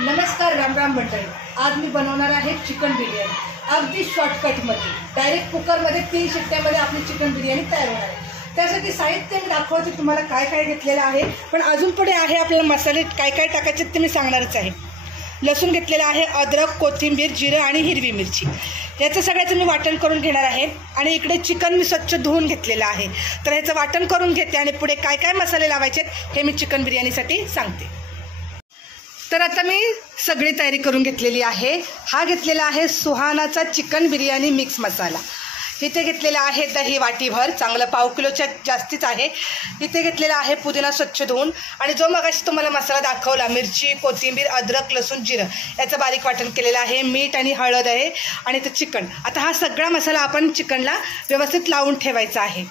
नमस्कार, राम राम मंडळी. आज मी बनवणार आहे चिकन बिर्याणी. अगदी शॉर्टकटमध्ये डायरेक्ट कुकरमध्ये 3 शिट्ट्यामध्ये आपली चिकन बिर्याणी तयार होणार आहे. त्यासाठी साहित्य मी दाखवते तुम्हाला काय काय घेतलेलं आहे. पण अजून पुढे आहे आपल्याला मसाले काय काय टाकायचे ते मी सांगणारच आहे. लसूण घेतलेला आहे, अद्रक, कोथिंबीर, जिरं आणि हिरवी मिरची. याचं सगळ्याचं मी वाटण करून घेणार आहे. आणि इकडे चिकन मी स्वच्छ धुवून घेतलेलं आहे. तर ह्याचं वाटण करून घेते आणि पुढे काय काय मसाले लावायचे हे मी चिकन बिर्याणीसाठी सांगते. तर आता मी सगळी तयारी करून घेतलेली आहे. हा घेतलेला आहे सुहानाचा चिकन बिर्याणी मिक्स मसाला. इथे घेतलेला आहे दही वाटीभर, चांगलं पाव किलोच्या जास्तीच आहे. इथे घेतलेला आहे पुदिना स्वच्छ धुवून. आणि जो मगाशी तुम्हाला मसाला दाखवला, मिरची, कोथिंबीर, अद्रक, लसूण, जिरं याचं बारीक वाटण केलेलं आहे. मीठ आणि हळद आहे. आणि ते चिकन. आता हा सगळा मसाला आपण चिकनला व्यवस्थित लावून ठेवायचा आहे.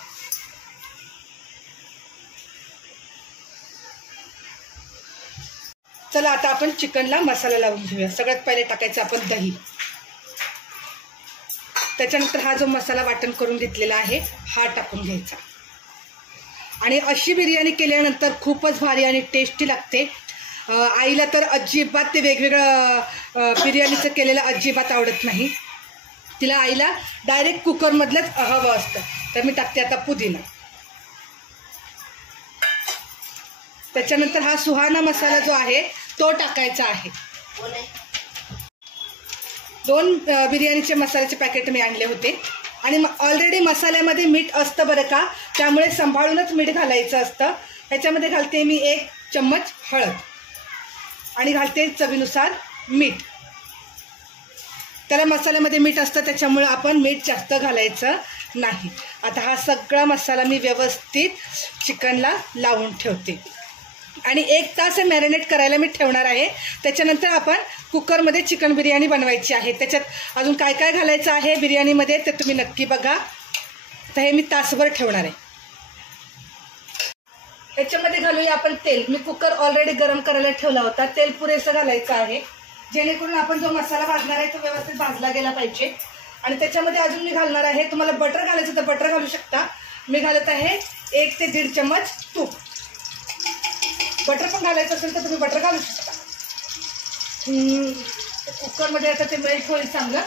चला आता आपण चिकनला मसाला लावून घेऊया. सगळ्यात पहिले टाकायचं आपण दही. त्याच्यानंतर हा जो मसाला वाटण करून घेतलेला आहे हा टाकून घ्यायचा. आणि अशी बिर्याणी केल्यानंतर खूपच भारी आणि टेस्टी लागते. आईला तर अजिबात ते वेगवेगळं बिर्याणीचं केलेलं अजिबात आवडत नाही. तिला आईला डायरेक्ट कुकरमधलंच हवं असतं. तर मी टाकते आता पुदिना. त्याच्यानंतर हा सुहाना मसाला जो आहे तो टाकायचा आहे. 2 बिर्याणीचे मसाल्याचे पॅकेट मी आणले होते. आणि ऑलरेडी मसाल्यामध्ये मीठ असतं बरं का, त्यामुळे सांभाळूनच मीठ घालायचं असतं. ह्याच्यामध्ये घालते मी 1 चम्मच हळद आणि घालते चवीनुसार मीठ. त्याला मसाल्यामध्ये मीठ असतं त्याच्यामुळे आपण मीठ जास्त घालायचं नाही. आता हा सगळा मसाला मी व्यवस्थित चिकनला लावून ठेवते. आणि 1 तास मॅरिनेट करायला मी ठेवणार आहे. त्याच्यानंतर आपण कुकरमध्ये चिकन बिर्याणी बनवायची आहे. त्याच्यात अजून काय काय घालायचं आहे बिर्याणीमध्ये ते तुम्ही नक्की बघा. तर हे मी तासभर ठेवणार आहे. ह्याच्यामध्ये घालूया आपण तेल. मी कुकर ऑलरेडी गरम करायला ठेवला होता. तेल पुरेसं घालायचं आहे जेणेकरून आपण जो मसाला भाजणार आहे तो व्यवस्थित भाजला गेला पाहिजे. आणि त्याच्यामध्ये अजून मी घालणार आहे, तुम्हाला बटर घालायचं तर बटर घालू शकता. मी घालत आहे 1 ते 1.5 चम्मच तूप. बटर पण घालायचं असेल तर तुम्ही बटर घालू शकता. कुकरमध्ये आता ते मेल्ट होईल चांगलं.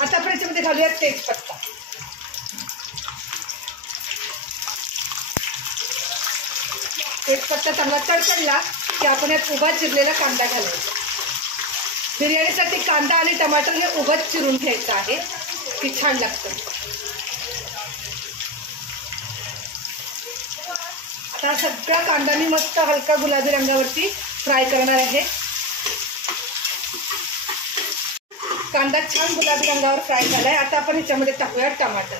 आता आपण याच्यामध्ये घालूया तेजपत्ता. तेजपत्ता चांगला तडतडला की आपण यात उभा चिरलेला कांदा घालायचा. बिर्याणीसाठी कांदा आणि टमाटर हे उभंच चिरून घ्यायचं आहे, ती छान लागतं. आता सगळा कांदा मी मस्त हलका गुलाबी रंगावरती फ्राय करणार आहे. कांदा छान गुलाबी रंगावर फ्राय झालाय. आता आपण ह्याच्यामध्ये टाकूया टमाटर.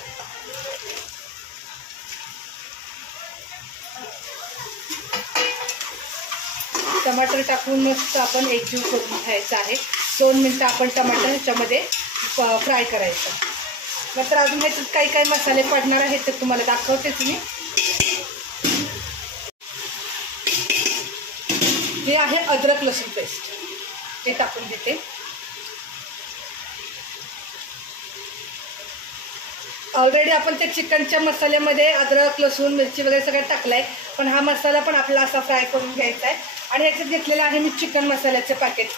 टमाटर टाकून मस्त आपण एकजीव करून घ्यायचं आहे. 2 मिनिटं आपण टमाटर ह्याच्यामध्ये फ्राय करायचं. नंतर अजून ह्याच्यात काही काही मसाले पडणार आहेत ते तुम्हाला दाखवतेच मी. हे आहे अद्रक लसूण पेस्ट, हे टाकून देते. ऑलरेडी आपण त्या चिकनच्या मसाल्यामध्ये अद्रक लसूण मिरची वगैरे सगळं टाकलंय. पण हा मसाला पण आपला असा फ्राय करून घ्यायचा आहे. आणि ह्याच्यात घेतलेलं आहे मी चिकन मसाल्याचे पॅकेट.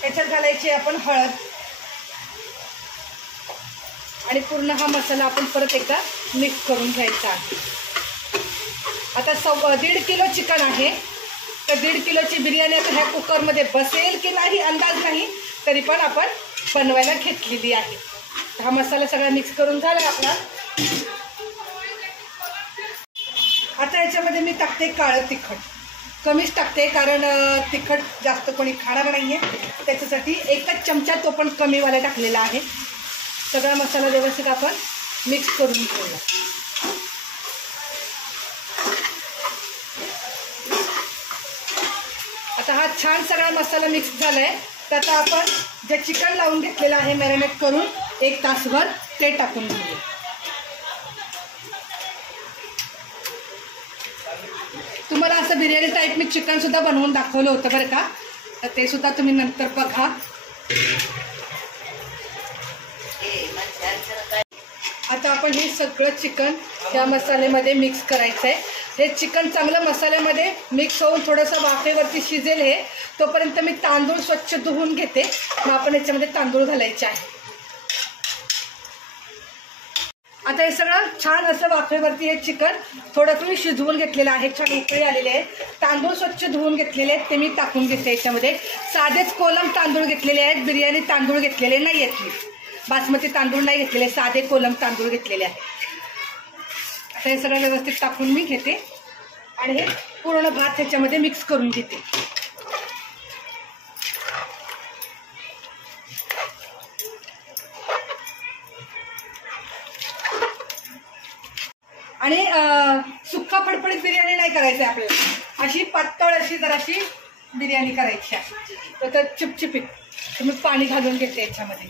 ह्याच्यात घालायची आपण हळद. आणि पूर्ण हा मसाला आपण परत एकदा मिक्स करून घ्यायचा आहे. आता 1.5 किलो चिकन आहे. तर 1.5 किलोची बिर्याणी आता ह्या कुकरमध्ये बसेल की नाही अंदाज नाही, तरी पण आपण बनवायला घेतलेली आहे. हा मसाला सगळा मिक्स करून झाला आपला. आता याच्यामध्ये मी टाकते काळं तिखट. कमीच टाकते कारण तिखट जास्त कोणी खाणार नाही आहे. त्याच्यासाठी 1च चमचा तो पण कमीवाला टाकलेला आहे. सगळा मसाला व्यवस्थित आपण मिक्स करून घेऊया. आता हा छान सगळा मसाला मिक्स झाला आहे. तर आता आपण जे चिकन लावून घेतलेलं आहे मॅरिनेट करून 1 तासभर ते टाकून घेऊया. तुम्हाला असं बिर्याणी टाईप मी चिकनसुद्धा बनवून दाखवलं होतं बरं का, तर ते सुद्धा तुम्ही नंतर बघा. आता आपण हे सगळं चिकन या मसाल्यामध्ये मिक्स करायचं आहे. हे चिकन चांगलं मसाल्यामध्ये मिक्स होऊन थोडंसं वाफेवरती शिजेल. हे तोपर्यंत मी तांदूळ स्वच्छ धुवून घेते. मग आपण याच्यामध्ये तांदूळ घालायचे आहे. आता हे सगळं छान असं वाफेवरती हे चिकन थोडं मी शिजवून घेतलेलं आहे. छान उकळी आलेले आहे. तांदूळ स्वच्छ धुवून घेतलेले आहेत ते मी टाकून घेते याच्यामध्ये. साधेच कोलम तांदूळ घेतलेले आहेत, बिर्याणी तांदूळ घेतलेले नाही आहेत. मी बासमती तांदूळ नाही घेतलेले, साधे कोलम तांदूळ घेतलेले आहेत. आता हे सगळं व्यवस्थित टाकून मी घेते आणि हे पूर्ण भात ह्याच्यामध्ये मिक्स करून घेते. आणि सुक्का फडफडीत बिर्याणी नाही करायची आपल्याला, अशी पातळ अशी जराशी बिर्याणी करायची आहे. तर चिपचिपीत मी पाणी घालून घेते याच्यामध्ये.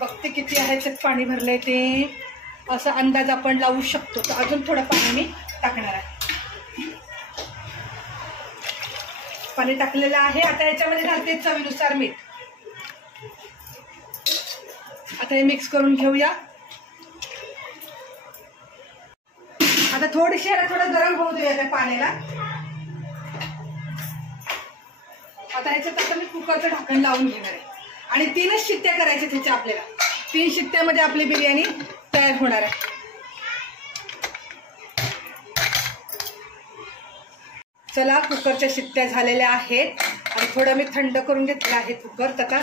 बघते किती आहे त्यात पाणी भरलंय ते, असा अंदाज आपण लावू शकतो. तर अजून थोडं पाणी मी टाकणार आहे. पाणी टाकलेलं आहे. आता याच्यामध्ये घालते चवीनुसार मीठ. आता हे मिक्स करून घेऊया. आता थोडीशी थोडं गरम होऊ देऊया त्या पाण्याला. आता ह्याच्यात आता मी कुकरचं ढाकण लावून घेणार आहे आणि 3च शिट्ट्या करायच्या त्याच्या आपल्याला. 3 शिट्ट्यामध्ये आपली बिर्याणी तयार होणार आहे. चला, कुकरच्या शिट्ट्या झालेल्या आहेत आणि थोडं मी थंड करून घेतलं आहे कुकर. आता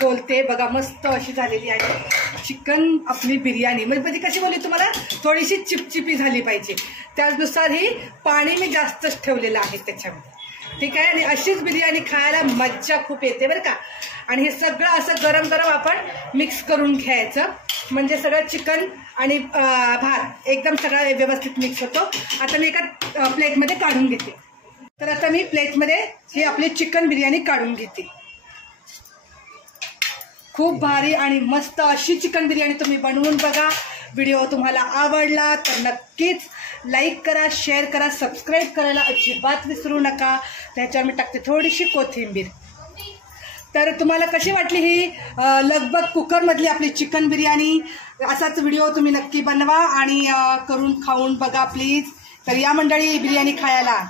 खोलते बघा, मस्त अशी झालेली आहे चिकन आपली बिर्याणी. म्हणजे कशी बोलली तुम्हाला, थोडीशी चिपचिपी झाली पाहिजे. त्यानुसार ही पाणी मी जास्तच ठेवलेलं आहे त्याच्यामध्ये. ठीक आहे. आणि अशीच बिर्याणी खायला मज्जा खूप येते बरं का. आणि हे सगळं असं गरम गरम आपण मिक्स करून घ्यायचं, म्हणजे सगळं चिकन आणि भात एकदम सगळं व्यवस्थित मिक्स होतो. आता मी एका प्लेटमध्ये काढून घेते. तर आता मी प्लेटमध्ये ही आपली चिकन बिर्याणी काढून घेते. खूप भारी आणि मस्त अशी चिकन बिर्याणी तुम्ही बनवून बघा. व्हिडिओ तुम्हाला आवडला तर नक्कीच लाईक करा, शेअर करा, सबस्क्राईब करायला अजिबात विसरू नका. त्याच्यावर मी टाकते थोडीशी कोथिंबीर. तर तुम्हाला कशी वाटली ही लगभग कुकरमधली आपली चिकन बिर्याणी? असाच व्हिडिओ तुम्ही नक्की बनवा आणि करून खाऊन बघा प्लीज. तर या मंडळी बिर्याणी खायला.